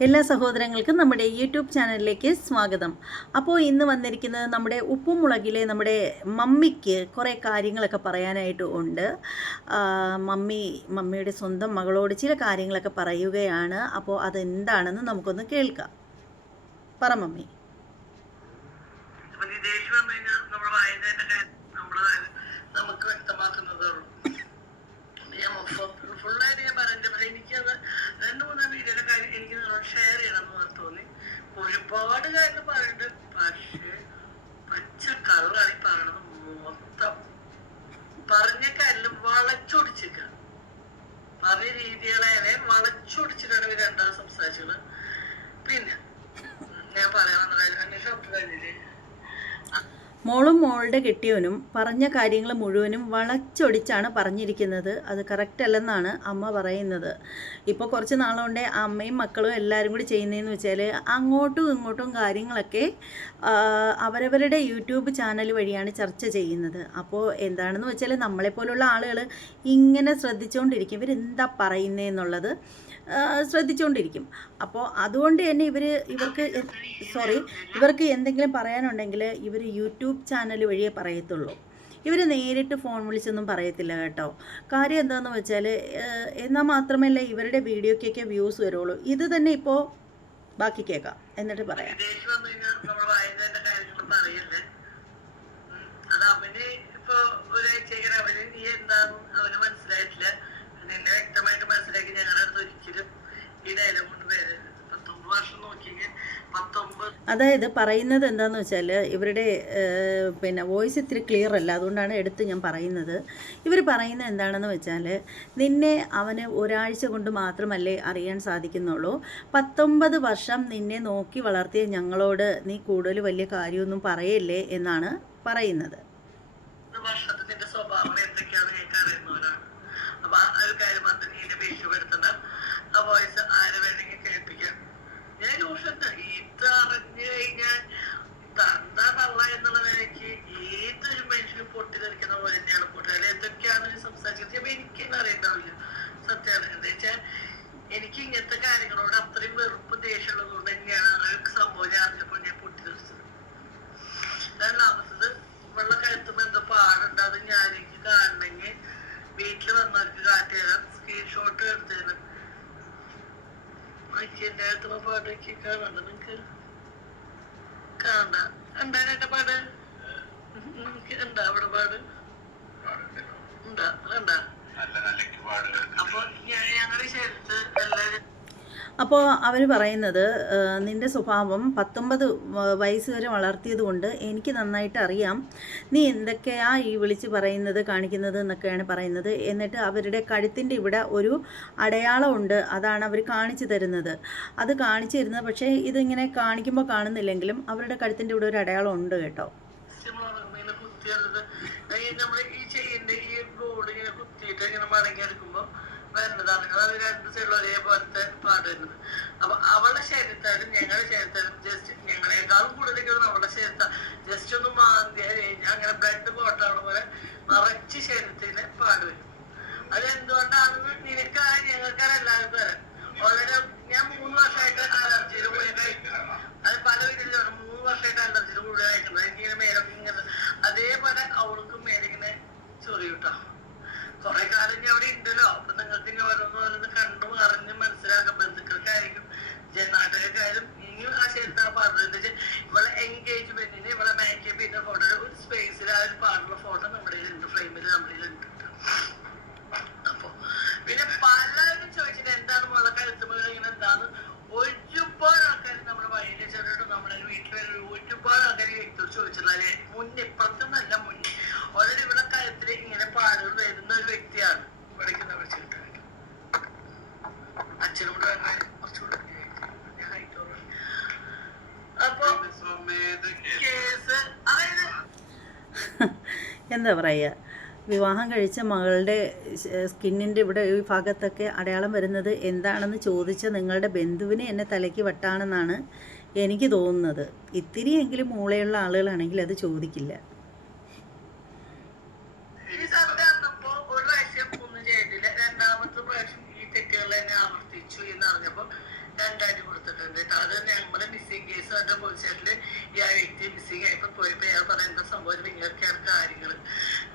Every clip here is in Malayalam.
എല്ലാ സഹോദരങ്ങൾക്കും നമ്മുടെ യൂട്യൂബ് ചാനലിലേക്ക് സ്വാഗതം. അപ്പോൾ ഇന്ന് വന്നിരിക്കുന്നത് നമ്മുടെ ഉപ്പും മുളകിലെ നമ്മുടെ മമ്മിക്ക് കുറേ കാര്യങ്ങളൊക്കെ പറയാനായിട്ട് ഉണ്ട്. മമ്മിയുടെ സ്വന്തം മകളോട് ചില കാര്യങ്ങളൊക്കെ പറയുകയാണ്. അപ്പോൾ അതെന്താണെന്ന് നമുക്കൊന്ന് കേൾക്കാം. പറ മമ്മി. നമുക്ക് വ്യക്തമാക്കുന്നതേ ഉള്ളൂ. ഞാൻ ഫുള്ളായിട്ട് ഞാൻ പറയുന്നത് എനിക്കത് 2-3 വീഡിയോയുടെ കാര്യം എനിക്ക് നിങ്ങളോട് ഷെയർ ചെയ്യണമെന്ന് തോന്നി. ഒരുപാട് കാര്യം പറയുന്നുണ്ട്, പക്ഷേ പച്ച കള്ളാണ് പറയണത്. മൊത്തം പറഞ്ഞ കാര്യം വളച്ചൊടിച്ചിരിക്കുക, പറഞ്ഞ രീതികളെ വളച്ചൊടിച്ചിട്ടാണ് ഇവർ രണ്ടാമത് സംസാരിച്ചത്. പിന്നെ ഞാൻ പറയാൻ വന്നത് അന്വേഷണം കഴിഞ്ഞില്ലേ, മോളും മോളുടെ കെട്ടിയവനും പറഞ്ഞ കാര്യങ്ങൾ മുഴുവനും വളച്ചൊടിച്ചാണ് പറഞ്ഞിരിക്കുന്നത്. അത് കറക്റ്റ് അല്ലെന്നാണ് അമ്മ പറയുന്നത്. ഇപ്പോൾ കുറച്ച് നാളുകൊണ്ടേ അമ്മയും മക്കളും എല്ലാവരും കൂടി ചെയ്യുന്നതെന്ന് വെച്ചാൽ അങ്ങോട്ടും ഇങ്ങോട്ടും കാര്യങ്ങളൊക്കെ അവരവരുടെ യൂട്യൂബ് ചാനൽ വഴിയാണ് ചർച്ച ചെയ്യുന്നത്. അപ്പോൾ എന്താണെന്ന് വെച്ചാൽ നമ്മളെപ്പോലുള്ള ആളുകൾ ഇങ്ങനെ ശ്രദ്ധിച്ചുകൊണ്ടിരിക്കും, ഇവരെന്താ പറയുന്നതെന്നുള്ളത് ശ്രദ്ധിച്ചുകൊണ്ടിരിക്കും. അപ്പോൾ അതുകൊണ്ട് തന്നെ ഇവർക്ക് എന്തെങ്കിലും പറയാനുണ്ടെങ്കിൽ ഇവർ യൂട്യൂബ് ചാനൽ വഴിയേ പറയത്തുള്ളൂ. ഇവർ നേരിട്ട് ഫോൺ വിളിച്ചൊന്നും പറയത്തില്ല കേട്ടോ. കാര്യം എന്താണെന്ന് വെച്ചാൽ എന്നാൽ മാത്രമല്ല ഇവരുടെ വീഡിയോക്കൊക്കെ വ്യൂസ് വരുള്ളൂ. ഇത് തന്നെ ഇപ്പോൾ ബാക്കി കേൾക്കാം, എന്നിട്ട് പറയാം. മനസ്സിലായിട്ടില്ല, നിന്നെ വ്യക്തമായിട്ട് മനസ്സിലാക്കി ഞങ്ങളുടെ അടുത്ത് ഒരിക്കലും ഈ ഡയലോഗ് കൊണ്ട് പേര് 19 വർഷം നോക്കിയെങ്കിൽ 19. അതായത് പറയുന്നത് എന്താണെന്ന് വെച്ചാൽ ഇവരുടെ വോയിസ് ഇത്തിരി ക്ലിയർ അല്ല, അതുകൊണ്ടാണ് എടുത്ത് ഞാൻ പറയുന്നത്. ഇവർ പറയുന്നത് എന്താണെന്ന് വെച്ചാൽ നിന്നെ അവന് ഒരാഴ്ച കൊണ്ട് മാത്രമല്ലേ അറിയാൻ സാധിക്കുന്നുള്ളൂ. 19 വർഷം നിന്നെ നോക്കി വളർത്തിയ ഞങ്ങളോട് നീ കൂടുതൽ വലിയ കാര്യമൊന്നും പറയല്ലേ എന്നാണ് പറയുന്നത്. വർഷത്തിന്റെ സ്വഭാവം എന്തൊക്കെയാണ് ഞങ്ങൾക്ക് അറിയുന്നവരാണ്. അപ്പൊ ഒരു കാര്യം മാത്രം നീന്റെ ഭീഷണിപ്പെടുത്തണ്ട, ആ വോയിസ് ആരെ വേണമെങ്കിൽ കേൾപ്പിക്കാം. ഞാൻ ഇത് അറിഞ്ഞു കഴിഞ്ഞാൽ തന്താ തള്ള എന്നുള്ള നിലയ്ക്ക് ഏതൊരു മനുഷ്യനും പൊട്ടിത്തെറിക്കുന്ന പോലെ തന്നെയാണ് പൊട്ടുക. എന്തൊക്കെയാണ് സംസാരിച്ചത് അപ്പൊ എനിക്കെന്നെ അറിയണ്ടാവില്ല. സത്യമാണ്. എന്താ വെച്ചാൽ എനിക്ക് ഇങ്ങനത്തെ കാര്യങ്ങളോട് അത്രയും വെറുപ്പ് ദേഷ്യമുള്ളത് കൊണ്ട് തന്നെയാണ് ആ സംഭവം ഞാൻ അറിഞ്ഞപ്പോൾ ഞാൻ പൊട്ടിത്തെറിച്ചത്. രണ്ടാമത്തത് വെള്ളക്കഴുത്തുമ്പോ എന്തോ പാടുണ്ട്, അത് ഞാൻ എനിക്ക് കാണണമെങ്കിൽ വീട്ടിൽ വന്നവർക്ക് കാട്ടി തരാം, സ്ക്രീൻഷോട്ട് എടുത്തു തരാം. എന്റെ അടുത്തുള്ള പാട്ടൊക്കെ കാണണ്ട, നിങ്ങക്ക് കാണണ്ട. എന്താ പാട് എന്താ അവിടെ പാട് ഉണ്ടാ കണ്ടാ? അപ്പൊ ഞങ്ങളുടെ ശരീരത്ത് എല്ലാവരും. അപ്പോൾ അവർ പറയുന്നത് നിൻ്റെ സ്വഭാവം 19 വയസ്സ് വരെ വളർത്തിയത് കൊണ്ട് എനിക്ക് നന്നായിട്ട് അറിയാം, നീ എന്തൊക്കെയാ ഈ വിളിച്ച് പറയുന്നത് കാണിക്കുന്നത് എന്നൊക്കെയാണ് പറയുന്നത്. എന്നിട്ട് അവരുടെ കഴുത്തിൻ്റെ ഇവിടെ ഒരു അടയാളമുണ്ട്, അതാണ് അവർ കാണിച്ചു തരുന്നത്. അത് കാണിച്ചു തരുന്നത് പക്ഷേ ഇതിങ്ങനെ കാണിക്കുമ്പോൾ കാണുന്നില്ലെങ്കിലും അവരുടെ കഴുത്തിൻ്റെ ഇവിടെ ഒരു അടയാളം ഉണ്ട് കേട്ടോ. വരുന്നതാണ് അതായത് 2 സൈഡിലും ഒരേപോലത്തെ പാട് വരുന്നത്. അപ്പൊ അവളുടെ ശരീരത്തായാലും ഞങ്ങളുടെ ശരീരത്തായാലും ജസ്റ്റ് ഞങ്ങളെക്കാളും കൂടുതലും അവളുടെ ശരീരത്ത ജസ്റ്റ് ഒന്ന് മാന്തിയ അങ്ങനെ ബ്ലഡ് പോട്ടാവുന്ന പോലെ മറച്ച് ശരീരത്തിന് പാട് വരും. അതെന്തുകൊണ്ടാണെന്ന് നിനക്കാരും ഞങ്ങൾക്കാരും എല്ലാവർക്കും വരാം. ഓൾറെഡി ഞാൻ 3 വർഷമായിട്ട് അലർജിയിൽ ഗുളിക കഴിക്കണം. അത് പല വീട്ടിലാണ് 3 വർഷമായിട്ട് അലർജിയിൽ ഗുളിക കഴിക്കുന്നത്. എനിക്കിങ്ങനെ മേലൊക്കെ ഇങ്ങനെ അതേപോലെ അവൾക്കും മേലിങ്ങനെ ചൊറിയൂട്ടോ. കുറെ കാലം ഞാൻ അവിടെ ഉണ്ടല്ലോ. അപ്പൊ നിങ്ങൾക്ക് ഇനി ഓരോന്ന് കണ്ടു അറിഞ്ഞ് മനസ്സിലാക്കാം. ബന്ധുക്കൾക്കായിരിക്കും നാട്ടുകാർക്കായാലും ഇനിയും ആ ശരീരത്തെ പറഞ്ഞത് ഇവളെ എൻഗേജ്മെന്റിന് ഇവളെ മേക്കപ്പ് ചെയ്ത ഫോട്ടോ ഒരു സ്പേസിൽ ആ ഒരു പാടുള്ള ഫോട്ടോ നമ്മുടെ ഉണ്ട്, ഫ്രെയിമിൽ നമ്മുടെ ഉണ്ട്. അപ്പൊ പിന്നെ പലരും ചോദിച്ചിട്ട് എന്താണ് മുള കഴുത്തുമ്പോൾ ഇങ്ങനെ എന്താന്ന് ഒരുപാട് ആൾക്കാർ നമ്മുടെ വയലിൽ ചെറിയ നമ്മുടെ വീട്ടിൽ ഒരുപാട് ആൾക്കാർ വ്യക്തിയോട് ചോദിച്ചിട്ടുള്ള മുന്നേ ഇപ്പുറത്തുനിന്നല്ല മുന്നേ ഓൾറെഡി ഇവിടെ കഴുത്തിൽ ഇങ്ങനെ പാടുകൾ വരുന്ന ഒരു വ്യക്തിയാണ് പഠിക്കുന്ന വിളിച്ചിട്ട് അച്ഛനോട് കുറച്ചുകൂടെ അപ്പൊ കേസ് അതായത് എന്താ പറയുക, വിവാഹം കഴിച്ച മകളുടെ സ്കിന്നിൻ്റെ ഇവിടെ ഈ ഭാഗത്തൊക്കെ അടയാളം വരുന്നത് എന്താണെന്ന് ചോദിച്ച നിങ്ങളുടെ ബന്ധുവിന് എന്നെ തലയ്ക്ക് വട്ടാണെന്നാണ് എനിക്ക് തോന്നുന്നത്. ഇത്തിരിയെങ്കിലും മൂളയുള്ള ആളുകളാണെങ്കിൽ അത് ചോദിക്കില്ല. രണ്ടാമത്തെ പ്രാവശ്യം ഈ തെറ്റുകൾ തന്നെ ആവർത്തിച്ചു എന്നറിഞ്ഞപ്പോ 2 അടി കൊടുത്ത നമ്മുടെ മിസ്സിംഗ് കേസ് ആയിട്ട് പോലീസ് സ്റ്റേഷനിൽ ഈ ആ വ്യക്തി മിസ്സിംഗ് ആയപ്പോൾ പോയപ്പോൾ അയാൾ പറഞ്ഞ എന്താ സംഭവം ഇങ്ങനെയൊക്കെയാണ് കാര്യങ്ങൾ.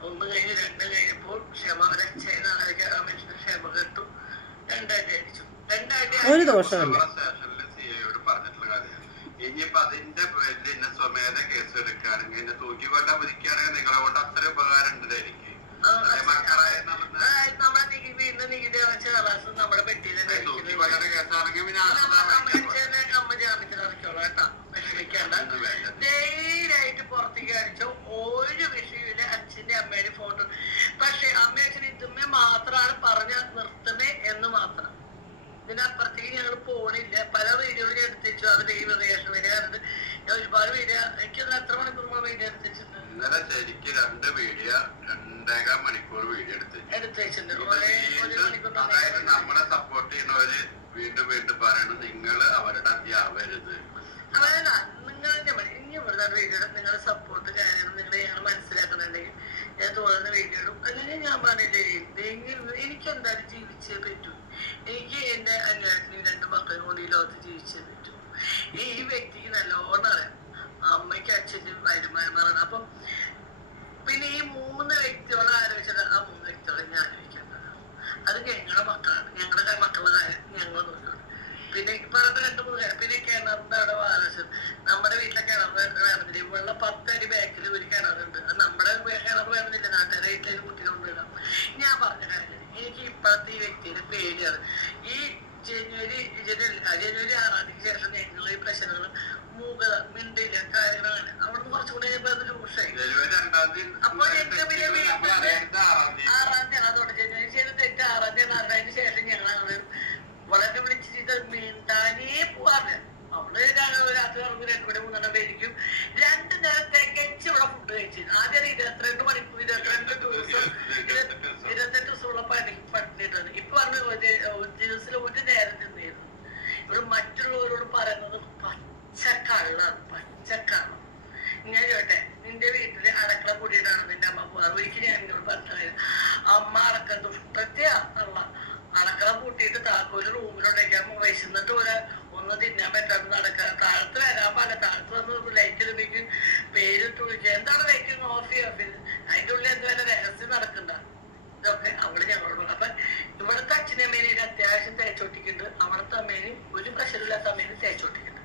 ഒന്ന് കഴിഞ്ഞ് രണ്ട് കഴിഞ്ഞപ്പോൾ ക്ഷമ ഒരച്ഛായി നാളേക്ക് ആ മനുഷ്യന് ക്ഷമ കേട്ടു. 2 അടി അടിച്ചു. 2 അടി ഒരു ദോഷമല്ല. സ്റ്റേഷനിൽ സിഐയോട് പറഞ്ഞിട്ടുള്ള കാര്യമാണ്. ഇനിയിപ്പോ അതിന്റെ പേരിൽ എന്നെ സ്വമേധ കേസ് എടുക്കുകയാണെങ്കിൽ എന്നെ തൂക്കി കൊല്ലാൻ വിധിക്കുകയാണെങ്കിൽ നിങ്ങളെ കൊണ്ട് അത്ര ഉപകാരം ഉണ്ട് എനിക്ക്. നമ്മുടെ വീടിന്റെ നികുതി അടച്ച കളാസ് നമ്മുടെ പെട്ടിയിലെ അമ്മ ജാമ്യത്തിൽ ഇറക്കിയോളൂ കേട്ടോ, വിഷമിക്കേണ്ട. ധൈര്യമായിട്ട് പുറത്തേക്ക് അടിച്ചോ, ഒരു വിഷയമില്ല. അച്ഛന്റെ അമ്മയുടെ ഫോട്ടോ. പക്ഷെ അമ്മ അച്ഛൻ ഇതുമ്മേ മാത്രമാണ് പറഞ്ഞ നിർത്തുന്നേ എന്ന് മാത്രം. ഇതിനപ്പുറത്തേക്ക് ഞങ്ങൾ പോണില്ല. പല വീഡിയോകൾ ഞാൻ എടുത്തിച്ചു. അതിന്റെ ഈ റിയാക്ഷൻ വീഡിയോ കണ്ടിട്ട് ഞാൻ ഒരുപാട് വീഡിയോ, എനിക്കൊന്ന് എത്ര മണിക്കൂർ വീഡിയോ എടുത്തിട്ടുണ്ട്. ഇന്നലെ ശരിക്കും 2 വീഡിയോ 2.5 മണിക്കൂർ വീഡിയോ എടുത്തിട്ടുണ്ട്. അതായത് നമ്മളെ സപ്പോർട്ട് ചെയ്യുന്നവര് വീണ്ടും വീണ്ടും പറയണം നിങ്ങൾ അവരുടെ അധ്യാപകരുത്. അതല്ല, നിങ്ങൾ ഇനി ഇവിടുത്തെ വീഡിയോ നിങ്ങൾ സപ്പോർട്ട് കാര്യങ്ങൾ നിങ്ങൾ ഞങ്ങൾ മനസ്സിലാക്കുന്നുണ്ടെങ്കിൽ ഞാൻ തുടർന്ന് വീഡിയോ ഇടും. അല്ലെങ്കിൽ ഞാൻ പറഞ്ഞില്ലേ, എനിക്ക് എന്തായാലും ജീവിച്ചേ പറ്റൂ. എനിക്ക് എന്റെ അന്വേഷണത്തിന് 2 മക്കളും കൊണ്ട് ഈ ലോകത്ത് ജീവിച്ചേ പറ്റൂ. ഈ വ്യക്തിക്ക് നല്ലോണം അറിയാം അമ്മയ്ക്ക് അച്ഛനും വരുമാനം. അപ്പം പിന്നെ ഈ 3 വ്യക്തികളെ ആലോചിച്ചത് ആ 3 വ്യക്തികളെ ഞാൻ ആലോചിക്കേണ്ടത് അത് ഞങ്ങളുടെ മക്കളാണ്. ഞങ്ങളുടെ മക്കളുടെ കാര്യം ഞങ്ങൾ നോക്കണം. പിന്നെ പറഞ്ഞ 2-3 കാര്യം. പിന്നെ കിണറിന്റെ അവിടെ ആലോചിച്ചത് നമ്മുടെ വീട്ടിലെ കിണർ വേണമെന്നില്ല. ഇവിടെ 10 അടി ബാക്കിൽ ഒരു കിണറുണ്ട്. അത് നമ്മുടെ കിണർ വേണമെന്നില്ല, നാട്ടുകാരെ വീട്ടിലേക്ക് കുട്ടികളുണ്ടാം. ഞാൻ പറഞ്ഞ കാര്യം എനിക്ക് ഇപ്പോഴത്തെ ഈ വ്യക്തിയുടെ പേടിയാണ്. ഈ ജനുവരി 6-ന് ശേഷം ഞങ്ങൾ ഈ പ്രശ്നങ്ങൾ മൂകത മിണ്ടില്ല കാര്യങ്ങളാണ്. അവിടുന്ന് കുറച്ചുകൂടെ അത് രൂക്ഷായി. അപ്പൊ ഞങ്ങൾക്ക് പിന്നെ വീട്ടിൽ 6-ാം തീയതി അതുകൊണ്ട് ജനുവരി ചെയ്ത് തെറ്റ് 6-ാം തീയതി നടന്നതിന് ശേഷം ഞങ്ങൾ വളരെ വിളിച്ചിട്ട് മിണ്ടാനേ പോവാറില്ല. അവള് രാത്രി 2-3 പേരിക്കും 2 നേരത്തേക്ക് ഇവിടെ ഫുഡ് കഴിച്ചിരുന്നു. ആദ്യം 22 മണിക്കൂർ 22 ദിവസം 28 ദിവസമുള്ള പട്ടിണിട്ടാണ്. ഇപ്പൊ പറഞ്ഞ ദിവസത്തിൽ 1 നേരം തിന്നിരുന്നു. ഇവിടെ മറ്റുള്ളവരോട് പറയുന്നത് പച്ചക്കള്ളാണ്, പച്ചക്കള്ളം. ഞാൻ ചോട്ടെ, നിന്റെ വീട്ടില് അടക്കള കൂടിയിട്ടാണ് നിന്റെ അമ്മ പോകാറ്. ഒരിക്കലും ഞാൻ എന്നോട് പറഞ്ഞ അമ്മ അടക്കം ദുഷ്ടത്തെയുള്ള അടക്കള കൂട്ടിയിട്ട് താക്കോല് റൂമിലുണ്ടാക്കിയാൽ വിശന്നിട്ട് പോലെ ഒന്ന് തിന്നാൻ പറ്റാതെ നടക്കുക. താഴത്ത് വരാൻ പാടില്ല. താഴത്ത് വന്ന് ലൈറ്റ് ലഭിക്കും പേരിട്ട് വിളിക്കുക. എന്താണ് ലൈറ്റ് ഓഫ് ചെയ്ത് അതിന്റെ ഉള്ളിൽ എന്തുവരെ രഹസ്യം നടക്കണ്ട. ഇതൊക്കെ അവിടെ ഞങ്ങളോട് പറഞ്ഞു. അപ്പൊ ഇവിടുത്തെ അച്ഛനമ്മേനെ അത്യാവശ്യം തേച്ചൊട്ടിക്കുന്നുണ്ട്. അവിടുത്തെ അമ്മേനും ഒരു പ്രശ്നമില്ലാത്ത അമ്മേനും തേച്ചൊട്ടിക്കുന്നുണ്ട്.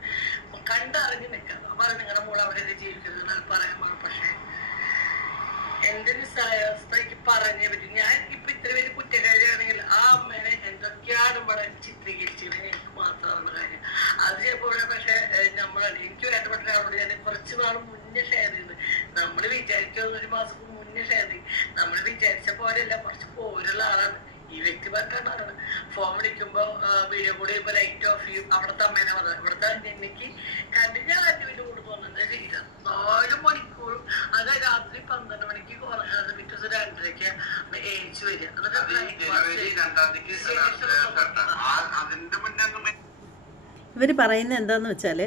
കണ്ടറിഞ്ഞ് നിൽക്കാം. അപ്പൊ നിങ്ങളുടെ മോള് അവിടെ ജീവിക്കുന്നത് പറയാൻ പാടും. പക്ഷെ എന്റെ നിസ്സായാവസ്ഥയ്ക്ക് പറഞ്ഞേ പറ്റും. ഞാൻ ഇപ്പൊ ഇത്ര പേര് കുറ്റക്കാരിയാണെങ്കിൽ ആ അമ്മേനെ എന്തൊക്കെയാണ് ഇവിടെ ചിത്രീകരിച്ചത് എനിക്ക് മാത്രമാണ് കാര്യം. അത് ചിലപ്പോൾ പക്ഷെ എനിക്ക് വേണ്ടപ്പെട്ട ആളോട് ഞാൻ കുറച്ച് നാൾ മുന്നേ ഷെയർ ചെയ്ത്. നമ്മൾ വിചാരിക്കുന്നത് 1 മാസം മുന്നേ ഷെയർ ചെയ്യും. നമ്മൾ വിചാരിച്ച പോലെയല്ല, കുറച്ച് പോലുള്ള ആളാണ് ഈ വ്യക്തി. പറഞ്ഞാണ് ഫോൺ വിളിക്കുമ്പോ വീഡിയോ കൂടി ചെയ്യുമ്പോ ലൈറ്റ് ഓഫ് ചെയ്യും. അവിടുത്തെ അമ്മേനെ പറഞ്ഞത് ഇവിടുത്തെ എനിക്ക് കണ്ടിന്യൂ 5 മിനിറ്റ് കൊടുത്തു വന്നത് 4 മണിക്കൂറും. അത് രാത്രി 12 മണിക്ക് പിറ്റേ 2:30 ഏച്ചു വരിക. ഇവർ പറയുന്നത് എന്താണെന്ന് വെച്ചാൽ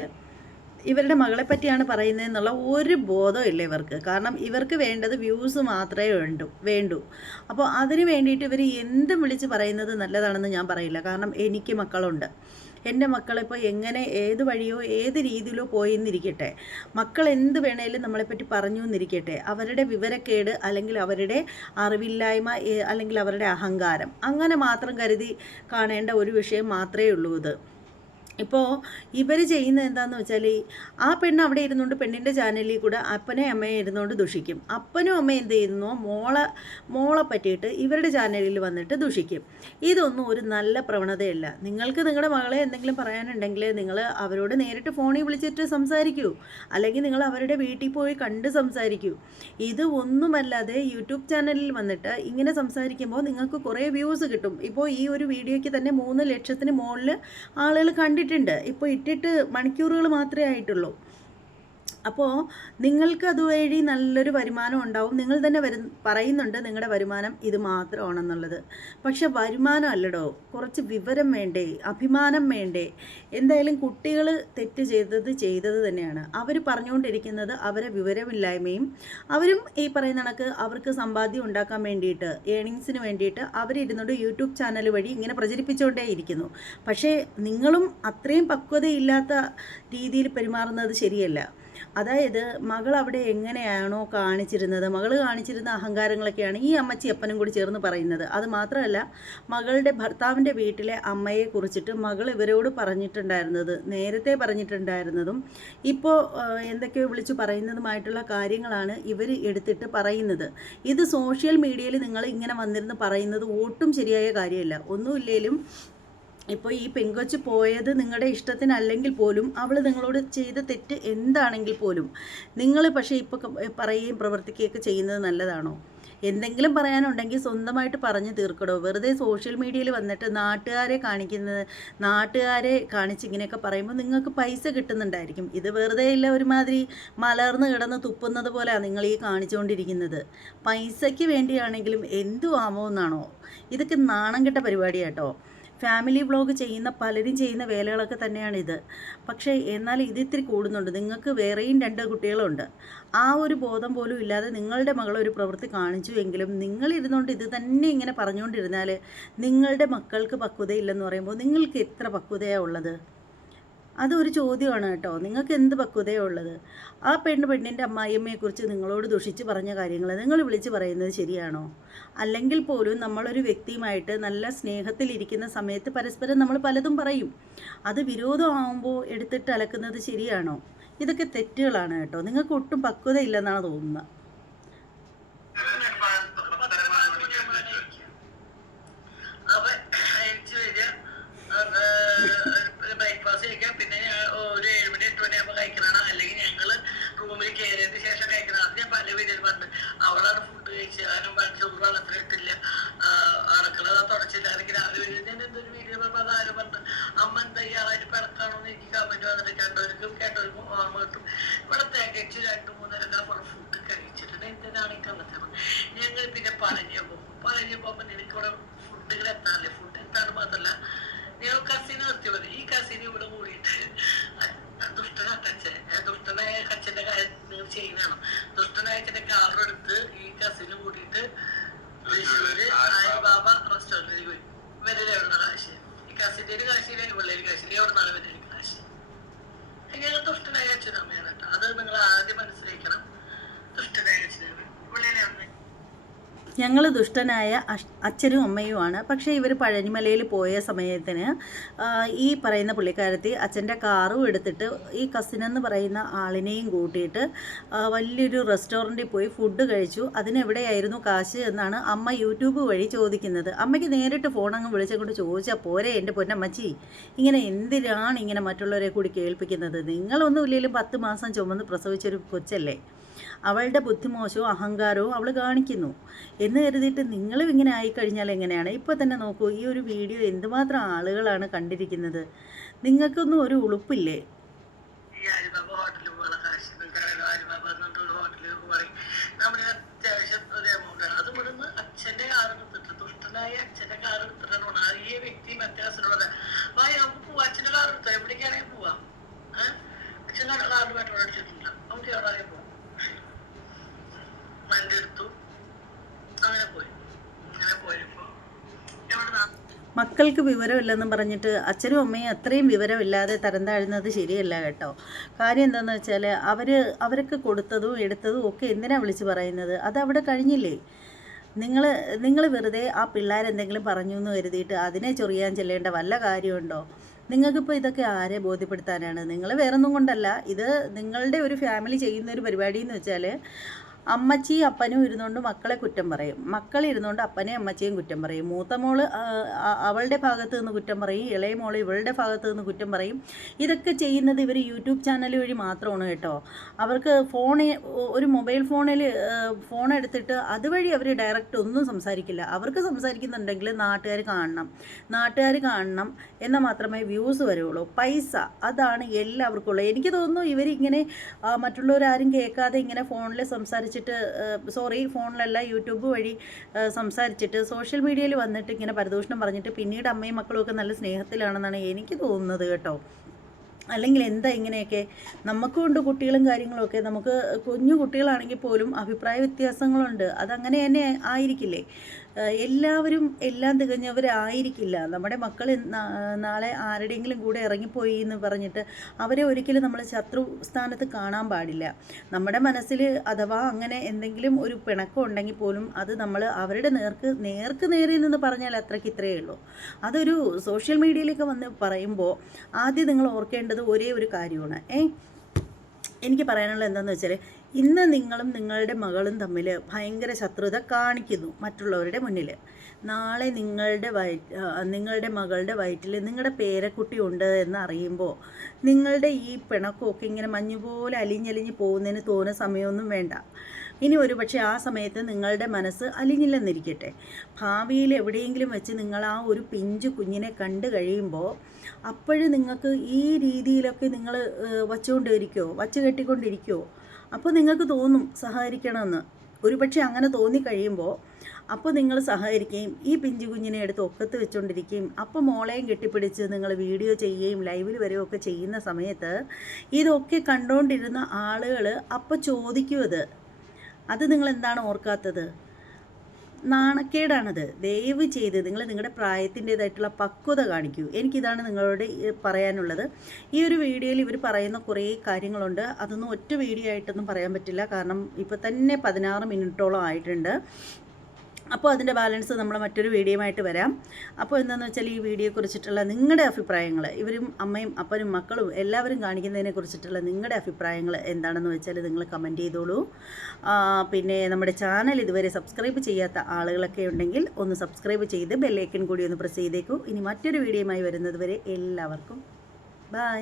ഇവരുടെ മകളെ പറ്റിയാണ് പറയുന്നതെന്നുള്ള ഒരു ബോധവും ഇല്ല ഇവർക്ക്. കാരണം ഇവർക്ക് വേണ്ടത് വ്യൂസ് മാത്രമേ വേണ്ടൂ. അപ്പോൾ അതിന് വേണ്ടിയിട്ട് ഇവർ എന്തും വിളിച്ച് പറയുന്നത് നല്ലതാണെന്ന് ഞാൻ പറയില്ല. കാരണം എനിക്ക് മക്കളുണ്ട്. എൻ്റെ മക്കളിപ്പോൾ എങ്ങനെ ഏത് വഴിയോ ഏത് രീതിയിലോ പോയെന്നിരിക്കട്ടെ, മക്കൾ എന്ത് വേണേലും നമ്മളെപ്പറ്റി പറഞ്ഞു എന്നിരിക്കട്ടെ, അവരുടെ വിവരക്കേട് അല്ലെങ്കിൽ അവരുടെ അറിവില്ലായ്മ അല്ലെങ്കിൽ അവരുടെ അഹങ്കാരം അങ്ങനെ മാത്രം കരുതി കാണേണ്ട ഒരു വിഷയം മാത്രമേ ഉള്ളൂ ഇത്. ഇപ്പോൾ ഇവർ ചെയ്യുന്നത് എന്താണെന്ന് വെച്ചാൽ ആ പെണ്ണ് അവിടെ ഇരുന്നുകൊണ്ട് പെണ്ണിൻ്റെ ചാനലിൽ കൂടെ അപ്പനെ അമ്മയെ ഇരുന്നുകൊണ്ട് ദുഷിക്കും. അപ്പനും അമ്മയും എന്ത് ചെയ്യുന്നു, മോളെ പറ്റിയിട്ട് ഇവരുടെ ചാനലിൽ വന്നിട്ട് ദുഷിക്കും. ഇതൊന്നും ഒരു നല്ല പ്രവണതയല്ല. നിങ്ങൾക്ക് നിങ്ങളുടെ മകളെ എന്തെങ്കിലും പറയാനുണ്ടെങ്കിൽ നിങ്ങൾ അവരോട് നേരിട്ട് ഫോണിൽ വിളിച്ചിട്ട് സംസാരിക്കൂ, അല്ലെങ്കിൽ നിങ്ങൾ അവരുടെ വീട്ടിൽ പോയി കണ്ട് സംസാരിക്കൂ. ഇത് ഒന്നുമല്ലാതെ യൂട്യൂബ് ചാനലിൽ വന്നിട്ട് ഇങ്ങനെ സംസാരിക്കുമ്പോൾ നിങ്ങൾക്ക് കുറേ വ്യൂസ് കിട്ടും. ഇപ്പോൾ ഈ ഒരു വീഡിയോയ്ക്ക് തന്നെ 3 ലക്ഷത്തിന് മുകളിൽ ആളുകൾ കണ്ടിട്ടുണ്ട്. ഇപ്പോൾ ഇട്ടിട്ട് മണിക്കൂറുകൾ മാത്രമേ ആയിട്ടുള്ളൂ. അപ്പോൾ നിങ്ങൾക്ക് അതുവഴി നല്ലൊരു വരുമാനം ഉണ്ടാവും. നിങ്ങൾ തന്നെ പറയുന്നുണ്ട് നിങ്ങളുടെ വരുമാനം ഇത് മാത്രമാണെന്നുള്ളത്. പക്ഷെ വരുമാനം അല്ലടോ, കുറച്ച് വിവരം വേണ്ടേ, അഭിമാനം വേണ്ടേ? എന്തായാലും കുട്ടികൾ തെറ്റ് ചെയ്തത് തന്നെയാണ്. അവർ പറഞ്ഞുകൊണ്ടിരിക്കുന്നത് അവരെ വിവരമില്ലായ്മയും അവരും ഈ പറയുന്ന കണക്ക് അവർക്ക് സമ്പാദ്യം ഉണ്ടാക്കാൻ വേണ്ടിയിട്ട്, ഏണിങ്സിന് വേണ്ടിയിട്ട് അവരിരുന്നുകൊണ്ട് യൂട്യൂബ് ചാനൽ വഴി ഇങ്ങനെ പ്രചരിപ്പിച്ചുകൊണ്ടേ ഇരിക്കുന്നു. പക്ഷേ നിങ്ങളും അത്രയും പക്വതയില്ലാത്ത രീതിയിൽ പെരുമാറുന്നത് ശരിയല്ല. അതായത് മകൾ അവിടെ എങ്ങനെയാണോ കാണിച്ചിരുന്നത്, മകൾ കാണിച്ചിരുന്ന അഹങ്കാരങ്ങളൊക്കെയാണ് ഈ അമ്മച്ചി അപ്പനും കൂടി ചേർന്ന് പറയുന്നത്. അത് മാത്രമല്ല, മകളുടെ ഭർത്താവിൻ്റെ വീട്ടിലെ അമ്മയെ കുറിച്ചിട്ട് മകൾ ഇവരോട് നേരത്തെ പറഞ്ഞിട്ടുണ്ടായിരുന്നതും ഇപ്പോൾ എന്തൊക്കെയോ വിളിച്ചു പറയുന്നതുമായിട്ടുള്ള കാര്യങ്ങളാണ് ഇവർ എടുത്തിട്ട് പറയുന്നത്. ഇത് സോഷ്യൽ മീഡിയയിൽ നിങ്ങൾ ഇങ്ങനെ വന്നിരുന്ന് പറയുന്നത് ഒട്ടും ശരിയായ കാര്യമല്ല. ഒന്നുമില്ലേലും ഇപ്പോൾ ഈ പെങ്കൊച്ച് പോയത് നിങ്ങളുടെ ഇഷ്ടത്തിനല്ലെങ്കിൽ പോലും അവൾ നിങ്ങളോട് ചെയ്ത തെറ്റ് എന്താണെങ്കിൽ പോലും നിങ്ങൾ പക്ഷേ ഇപ്പോൾ പറയുകയും പ്രവർത്തിക്കുകയൊക്കെ ചെയ്യുന്നത് നല്ലതാണോ? എന്തെങ്കിലും പറയാനുണ്ടെങ്കിൽ സ്വന്തമായിട്ട് പറഞ്ഞു തീർക്കടോ. വെറുതെ സോഷ്യൽ മീഡിയയിൽ വന്നിട്ട് നാട്ടുകാരെ കാണിച്ച് ഇങ്ങനെയൊക്കെ പറയുമ്പോൾ നിങ്ങൾക്ക് പൈസ കിട്ടുന്നുണ്ടായിരിക്കും. ഇത് വെറുതെ ഇല്ല, ഒരുമാതിരി മലർന്ന് കിടന്ന് തുപ്പുന്നത് പോലെയാണ് നിങ്ങൾ ഈ കാണിച്ചുകൊണ്ടിരിക്കുന്നത്. പൈസയ്ക്ക് വേണ്ടിയാണെങ്കിലും എന്തു ആമോ എന്നാണോ? ഇതൊക്കെ നാണം കെട്ട പരിപാടിയാട്ടോ. ഫാമിലി വ്ളോഗ് ചെയ്യുന്ന പലരും ചെയ്യുന്ന വേലകളൊക്കെ തന്നെയാണിത്. പക്ഷേ എന്നാൽ ഇത് ഇത്തിരി കൂടുന്നുണ്ട്. നിങ്ങൾക്ക് വേറെയും 2 കുട്ടികളുണ്ട്. ആ ഒരു ബോധം പോലും ഇല്ലാതെ നിങ്ങളുടെ മകൾ ഒരു പ്രവൃത്തി കാണിച്ചു എങ്കിലും നിങ്ങളിരുന്നുകൊണ്ട് ഇത് തന്നെ ഇങ്ങനെ പറഞ്ഞുകൊണ്ടിരുന്നാൽ നിങ്ങളുടെ മക്കൾക്ക് പക്വതയില്ലെന്ന് പറയുമ്പോൾ നിങ്ങൾക്ക് എത്ര പക്വതയാണ് ഉള്ളത്? അതൊരു ചോദ്യമാണ് കേട്ടോ. നിങ്ങൾക്ക് എന്ത് പക്വതയാണ് ഉള്ളത്? ആ പെണ്ണിൻ്റെ അമ്മായിയമ്മയെക്കുറിച്ച് നിങ്ങളോട് ദുഷിച്ച് പറഞ്ഞ കാര്യങ്ങൾ നിങ്ങൾ വിളിച്ച് പറയുന്നത് ശരിയാണോ? അല്ലെങ്കിൽ പോലും നമ്മളൊരു വ്യക്തിയുമായിട്ട് നല്ല സ്നേഹത്തിലിരിക്കുന്ന സമയത്ത് പരസ്പരം നമ്മൾ പലതും പറയും. അത് വിരോധമാകുമ്പോൾ എടുത്തിട്ട് അലക്കുന്നത് ശരിയാണോ? ഇതൊക്കെ തെറ്റുകളാണ് കേട്ടോ. നിങ്ങൾക്ക് ഒട്ടും പക്വത ഇല്ലെന്നാണ് തോന്നുന്നത്. ബ്രേക്ക്ഫാസ്റ്റ് കഴിക്കാം, പിന്നെ ഒരു 7 മണി 8 മണിയാകുമ്പോൾ കഴിക്കണതാണ്, അല്ലെങ്കിൽ ഞങ്ങൾ റൂമിൽ കയറിയതിന് ശേഷം കഴിക്കണം. അത് ഞാൻ പല വീഡിയോയിൽ പറഞ്ഞു. അവളാണ് ഫുഡ് കഴിച്ചത്, കാരണം ചോറ് വെള്ളത്തിലിട്ടില്ല, അടുക്കള തുടച്ചില്ല, അല്ലെങ്കിൽ രാവിലെ ഞാൻ എന്തൊരു വീഡിയോ പറഞ്ഞപ്പോൾ അത് ആരും പറഞ്ഞു അമ്മ എന്താ ഇയാളായിട്ട് പിടക്കാണോ എന്ന് എനിക്ക് കമന്റ് വന്നിട്ട് കേട്ടവർക്കും ഓർമ്മ കിട്ടും. ഇവിടെ തികച്ചു 2-3 ഫുഡ് കഴിച്ചിട്ടുണ്ട്. എന്തിനാണ് ഈ കള്ളത്തരം? ഞങ്ങൾ പിന്നെ പറഞ്ഞു പോകുമ്പോൾ നിനക്കിവിടെ ഫുഡുകൾ എത്താറില്ല. ഫുഡ് എത്താറ് മാത്രമല്ല, നിങ്ങൾ കസിന് നിർത്തി മതി. ഈ കസിന് ഇവിടെ കൂടിയിട്ട് ദുഷ്ടനായ അച്ഛൻ്റെ കാര്യം നിങ്ങൾ ചെയ്യുന്നതാണ്. ദുഷ്ടനായ അച്ഛൻ്റെ കാറെടുത്ത് ഈ കസിന് കൂടിയിട്ട് തൃശ്ശൂര് സായിബാബ റെസ്റ്റോറൻറ്റിൽ പോയി. ഇവരുടെ എവിടെ കാശ്? ഈ കസിൻ്റെ ഒരു കാശിയില്ല, പിള്ളേര് കാശില്ല. എവിടെന്നാണ് ഇവരുടെ കാശ്? ഞങ്ങൾ ദുഷ്ടനായ അച്ഛനും അമ്മയാണ് കേട്ടോ. അത് നിങ്ങൾ ആദ്യം മനസ്സിലാക്കണം. ദുഷ്ടനായ അച്ഛനാണ് പിള്ളേരെ അമ്മ. ഞങ്ങൾ ദുഷ്ടനായ അച്ഛനും അമ്മയുമാണ്. പക്ഷേ ഇവർ പഴനിമലയിൽ പോയ സമയത്തിന് ഈ പറയുന്ന പുള്ളിക്കാരത്തി അച്ഛൻ്റെ കാറും എടുത്തിട്ട് ഈ കസിനെന്ന് പറയുന്ന ആളിനെയും കൂട്ടിയിട്ട് വലിയൊരു റെസ്റ്റോറൻറ്റിൽ പോയി ഫുഡ് കഴിച്ചു. അതിനെവിടെയായിരുന്നു കാശ് എന്നാണ് അമ്മ യൂട്യൂബ് വഴി ചോദിക്കുന്നത്. അമ്മയ്ക്ക് നേരിട്ട് ഫോൺ അങ്ങ് വിളിച്ചുകൊണ്ട് ചോദിച്ചാൽ പോരെ എൻ്റെ പൊന്നമ്മച്ചി, ഇങ്ങനെ എന്തിനാണ് ഇങ്ങനെ മറ്റുള്ളവരെ കൂടി കേൾപ്പിക്കുന്നത്? നിങ്ങളൊന്നും ഇല്ലെങ്കിലും 10 മാസം ചുമന്ന് പ്രസവിച്ചൊരു കൊച്ചല്ലേ. അവളുടെ ബുദ്ധിമോശവും അഹങ്കാരവും അവൾ കാണിക്കുന്നു എന്ന് കരുതിയിട്ട് നിങ്ങളും ഇങ്ങനെ ആയിക്കഴിഞ്ഞാൽ എങ്ങനെയാണ്? ഇപ്പോൾ തന്നെ നോക്കൂ, ഈ ഒരു വീഡിയോ എന്തുമാത്രം ആളുകളാണ് കണ്ടിരിക്കുന്നത്. നിങ്ങൾക്കൊന്നും ഒരു ഉളുപ്പില്ലേ? ഈ അരിബാബ ഹോട്ടലിൽ പോകാനുള്ള കാശ് അരിബാബ എന്നിട്ടുള്ള ഹോട്ടലിലൊക്കെ പറയും നമ്മൾ അത്യാവശ്യം ഒരു എമൗണ്ട്. അത് ഇവിടുന്ന് അച്ഛൻ്റെ കാർ എടുത്തിട്ട് ദുഷ്ടനായ അച്ഛൻ്റെ കാർ എടുത്തിട്ടാണ് ഈ വ്യക്തി വ്യത്യാസമുള്ളത്. നമുക്ക് പോവാം, അച്ഛൻ്റെ കാർ എടുത്തോ, എവിടേക്കാണെങ്കിൽ പോവാം. അച്ഛൻ കാറിന് പെട്രോൾ അടിച്ചിട്ടില്ല, നമുക്ക് എവിടെയാണെങ്കിൽ പോവാം. വണ്ടി എടുത്തു, അങ്ങനെ പോയപ്പോ എവിടെ മക്കൾക്ക് വിവരമില്ലെന്നും പറഞ്ഞിട്ട് അച്ഛനും അമ്മയും അത്രയും വിവരമില്ലാതെ തരം താഴുന്നത് ശരിയല്ല കേട്ടോ. കാര്യം എന്താണെന്ന് വെച്ചാൽ അവർക്ക് കൊടുത്തതും എടുത്തതും ഒക്കെ എന്തിനാണ് വിളിച്ച് പറയുന്നത്? അത് അവിടെ കഴിഞ്ഞില്ലേ. നിങ്ങൾ വെറുതെ ആ പിള്ളേരെന്തെങ്കിലും പറഞ്ഞു എന്ന് കരുതിയിട്ട് അതിനെ ചൊറിയാൻ ചെല്ലേണ്ട വല്ല കാര്യമുണ്ടോ? നിങ്ങൾക്കിപ്പോൾ ഇതൊക്കെ ആരെ ബോധ്യപ്പെടുത്താനാണ്? നിങ്ങൾ വേറൊന്നും കൊണ്ടല്ല, ഇത് നിങ്ങളുടെ ഒരു ഫാമിലി ചെയ്യുന്ന ഒരു പരിപാടി എന്ന് വെച്ചാൽ അമ്മച്ചിയും അപ്പനും ഇരുന്നുകൊണ്ട് മക്കളെ കുറ്റം പറയും, മക്കളിരുന്നുകൊണ്ട് അപ്പനെയും അമ്മച്ചിയും കുറ്റം പറയും, മൂത്ത മോള് അവളുടെ ഭാഗത്ത് നിന്ന് കുറ്റം പറയും, ഇളയ മോള് ഇവളുടെ ഭാഗത്ത് നിന്ന് കുറ്റം പറയും. ഇതൊക്കെ ചെയ്യുന്നത് ഇവർ യൂട്യൂബ് ചാനൽ വഴി മാത്രമാണ് കേട്ടോ. അവർക്ക് ഒരു മൊബൈൽ ഫോൺ എടുത്തിട്ട് അതുവഴി അവർ ഡയറക്റ്റ് ഒന്നും സംസാരിക്കില്ല. അവർക്ക് സംസാരിക്കുന്നുണ്ടെങ്കിൽ നാട്ടുകാർ കാണണം എന്നാൽ മാത്രമേ വ്യൂസ് വരുള്ളൂ. പൈസ, അതാണ് എല്ലാവർക്കും ഉള്ളത്. എനിക്ക് തോന്നുന്നു ഇവരിങ്ങനെ മറ്റുള്ളവരാരും കേൾക്കാതെ ഇങ്ങനെ ഫോണിൽ സംസാരിച്ചിട്ട്, ഫോണിലല്ല യൂട്യൂബ് വഴി സംസാരിച്ചിട്ട് സോഷ്യൽ മീഡിയയിൽ വന്നിട്ട് ഇങ്ങനെ പരദൂഷണം പറഞ്ഞിട്ട് പിന്നീട് അമ്മയും മക്കളും ഒക്കെ നല്ല സ്നേഹത്തിലാണെന്നാണ് എനിക്ക് തോന്നുന്നത് കേട്ടോ. അല്ലെങ്കിൽ എന്താ ഇങ്ങനെയൊക്കെ? നമുക്കുണ്ട് കുട്ടികളും കാര്യങ്ങളൊക്കെ, നമുക്ക് കുഞ്ഞു കുട്ടികളാണെങ്കിൽ പോലും അഭിപ്രായ വ്യത്യാസങ്ങളുണ്ട്. അതങ്ങനെ തന്നെ ആയിരിക്കില്ലേ? എല്ലാവരും എല്ലാം തികഞ്ഞവരായിരിക്കില്ല. നമ്മുടെ മക്കൾ നാളെ ആരുടെയെങ്കിലും കൂടെ ഇറങ്ങിപ്പോയി എന്ന് പറഞ്ഞിട്ട് അവരെ ഒരിക്കലും നമ്മൾ ശത്രു സ്ഥാനത്ത് കാണാൻ പാടില്ല. നമ്മുടെ മനസ്സിൽ അഥവാ അങ്ങനെ എന്തെങ്കിലും ഒരു പിണക്കം ഉണ്ടെങ്കിൽ പോലും അത് നമ്മൾ അവരുടെ നേർക്ക് നേരെ നിന്ന് പറഞ്ഞാൽ അത്രയ്ക്ക് ഇത്രയേ ഉള്ളൂ. അതൊരു സോഷ്യൽ മീഡിയയിലേക്ക് വന്ന് പറയുമ്പോൾ ആദ്യം നിങ്ങൾ ഓർക്കേണ്ടത് ഒരേ ഒരു കാര്യമാണ്. എനിക്ക് പറയാനുള്ളത് എന്താണെന്ന് വെച്ചാൽ, ഇന്ന് നിങ്ങളും നിങ്ങളുടെ മകളും തമ്മിൽ ഭയങ്കര ശത്രുത കാണിക്കുന്നു മറ്റുള്ളവരുടെ മുന്നിൽ. നാളെ നിങ്ങളുടെ മകളുടെ വയറ്റിൽ നിങ്ങളുടെ പേരക്കുട്ടി ഉണ്ട് എന്ന് അറിയുമ്പോൾ നിങ്ങളുടെ ഈ പിണക്കമൊക്കെ ഇങ്ങനെ മഞ്ഞുപോലെ അലിഞ്ഞലിഞ്ഞ് പോകുന്നതിന് തോന്നുന്ന സമയമൊന്നും വേണ്ട. ഇനി ഒരുപക്ഷെ ആ സമയത്ത് നിങ്ങളുടെ മനസ്സ് അലിഞ്ഞില്ലെന്നിരിക്കട്ടെ, ഭാവിയിൽ എവിടെയെങ്കിലും വെച്ച് നിങ്ങൾ ആ ഒരു പിഞ്ചു കുഞ്ഞിനെ കണ്ടു കഴിയുമ്പോൾ അപ്പോഴും നിങ്ങൾക്ക് ഈ രീതിയിലൊക്കെ നിങ്ങൾ വച്ച് കെട്ടിക്കൊണ്ടിരിക്കുമോ? അപ്പോൾ നിങ്ങൾക്ക് തോന്നും സഹകരിക്കണമെന്ന്. ഒരുപക്ഷെ അങ്ങനെ തോന്നിക്കഴിയുമ്പോൾ അപ്പോൾ നിങ്ങൾ സഹകരിക്കുകയും ഈ പിഞ്ചു കുഞ്ഞിനെ എടുത്ത് ഒക്കത്ത് വെച്ചുകൊണ്ടിരിക്കുകയും അപ്പോൾ മോളെയും കെട്ടിപ്പിടിച്ച് നിങ്ങൾ വീഡിയോ ചെയ്യുകയും ലൈവിൽ വരികയൊക്കെ ചെയ്യുന്ന സമയത്ത് ഇതൊക്കെ കണ്ടുകൊണ്ടിരുന്ന ആളുകൾ അപ്പോൾ ചോദിക്കുമത്. അത് നിങ്ങൾ എന്താണ് ഓർക്കാത്തത്? നാണക്കേടാണത്. ദയവ് ചെയ്ത് നിങ്ങൾ നിങ്ങളുടെ പ്രായത്തിൻ്റേതായിട്ടുള്ള പക്വത കാണിക്കൂ. എനിക്കിതാണ് നിങ്ങളോട് പറയാനുള്ളത്. ഈ ഒരു വീഡിയോയിൽ ഇവർ പറയുന്ന കുറേ കാര്യങ്ങളുണ്ട്. അതൊന്നും ഒറ്റ വീഡിയോ ആയിട്ടൊന്നും പറയാൻ പറ്റില്ല. കാരണം ഇപ്പോൾ തന്നെ 16 മിനിറ്റോളം ആയിട്ടുണ്ട്. അപ്പോൾ അതിൻ്റെ ബാലൻസ് നമ്മൾ മറ്റൊരു വീഡിയോയുമായിട്ട് വരാം. അപ്പോൾ എന്താണെന്ന് വെച്ചാൽ ഈ വീഡിയോയെക്കുറിച്ചിട്ടുള്ള നിങ്ങളുടെ അഭിപ്രായങ്ങൾ, ഇവരും അമ്മയും അപ്പനും മക്കളും എല്ലാവരും കാണിക്കുന്നതിനെക്കുറിച്ചിട്ടുള്ള നിങ്ങളുടെ അഭിപ്രായങ്ങൾ എന്താണെന്ന് വെച്ചാൽ നിങ്ങൾ കമൻറ്റ് ചെയ്തോളൂ. പിന്നെ നമ്മുടെ ചാനൽ ഇതുവരെ സബ്സ്ക്രൈബ് ചെയ്യാത്ത ആളുകളൊക്കെ ഉണ്ടെങ്കിൽ ഒന്ന് സബ്സ്ക്രൈബ് ചെയ്ത് ബെല്ലൈക്കൺ കൂടി ഒന്ന് പ്രസ് ചെയ്തേക്കൂ. ഇനി മറ്റൊരു വീഡിയോയുമായി വരുന്നത് വരെ എല്ലാവർക്കും ബൈ.